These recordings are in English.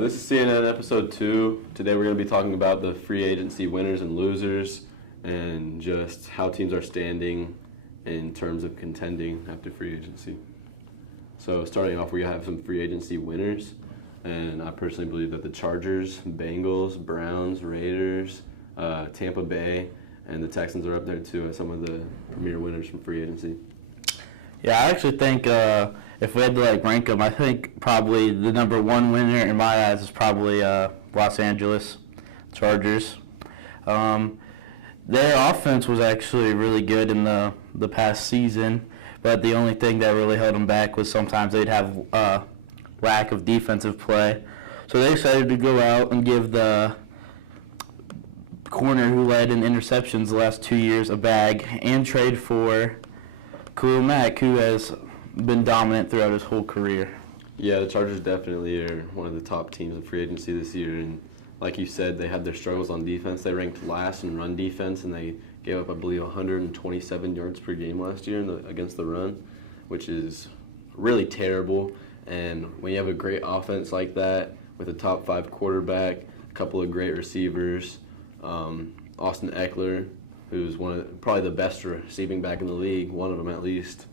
This is C&N Episode 2. Today we're going to be talking about the free agency winners and losers and just how teams are standing in terms of contending after free agency. So starting off, we have some free agency winners, and I personally believe that the Chargers, Bengals, Browns, Raiders, Tampa Bay, and the Texans are up there too as some of the premier winners from free agency. Yeah, I actually think if we had to rank them, I think probably the number one winner in my eyes is probably Los Angeles Chargers. Their offense was actually really good in the past season, but the only thing that really held them back was sometimes they'd have lack of defensive play. So they decided to go out and give the corner who led in interceptions the last 2 years a bag and trade for Khalil Mack, who has been dominant throughout his whole career. Yeah, the Chargers definitely are one of the top teams in free agency this year, and like you said, they had their struggles on defense. They ranked last in run defense, and they gave up, I believe, 127 yards per game last year against the run, which is really terrible. And when you have a great offense like that with a top 5 quarterback, a couple of great receivers, Austin Eckler, who's probably the best receiving back in the league, one of them at least.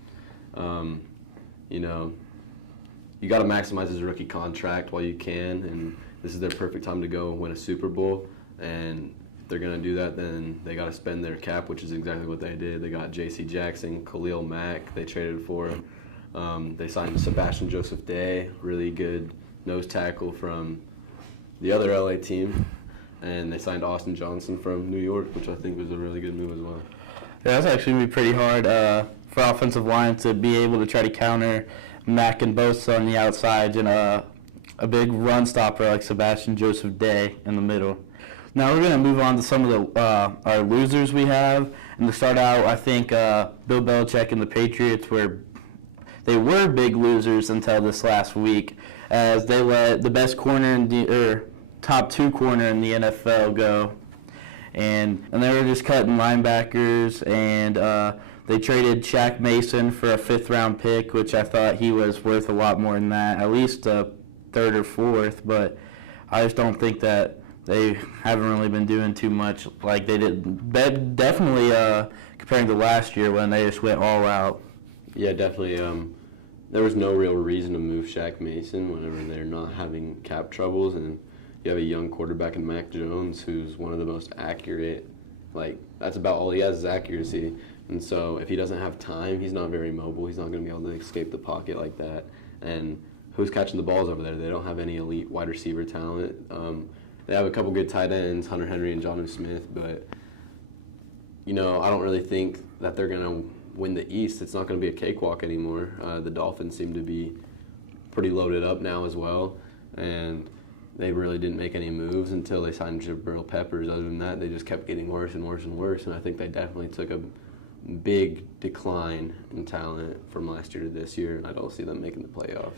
You got to maximize his rookie contract while you can, and this is their perfect time to go win a Super Bowl. And if they're going to do that, then they got to spend their cap, which is exactly what they did. They got J.C. Jackson, Khalil Mack, they traded for. They signed Sebastian Joseph Day, really good nose tackle from the other LA team. And they signed Austin Johnson from New York, which I think was a really good move as well. Yeah, that's actually going to be pretty hard for offensive line to be able to try to counter Mack and Bosa on the outsides and a big run stopper like Sebastian Joseph Day in the middle. Now we're going to move on to some of our losers we have. And to start out, I think Bill Belichick and the Patriots were big losers until this last week, as they let the best corner in top 2 corner in the NFL go, and they were just cutting linebackers, and they traded Shaq Mason for a 5th-round pick, which I thought he was worth a lot more than that, at least a 3rd or 4th, but I just don't think that they haven't really been doing too much like they did. Definitely comparing to last year when they just went all out. Yeah, definitely. There was no real reason to move Shaq Mason whenever they're not having cap troubles, and you have a young quarterback in Mac Jones who's one of the most accurate. That's about all he has is accuracy. And so if he doesn't have time, he's not very mobile. He's not going to be able to escape the pocket like that. And who's catching the balls over there? They don't have any elite wide receiver talent. They have a couple good tight ends, Hunter Henry and Jonnu Smith, but I don't really think that they're going to win the East. It's not going to be a cakewalk anymore. The Dolphins seem to be pretty loaded up now as well, and they really didn't make any moves until they signed Jabril Peppers. Other than that, they just kept getting worse and worse and worse, and I think they definitely took a big decline in talent from last year to this year, and I don't see them making the playoffs.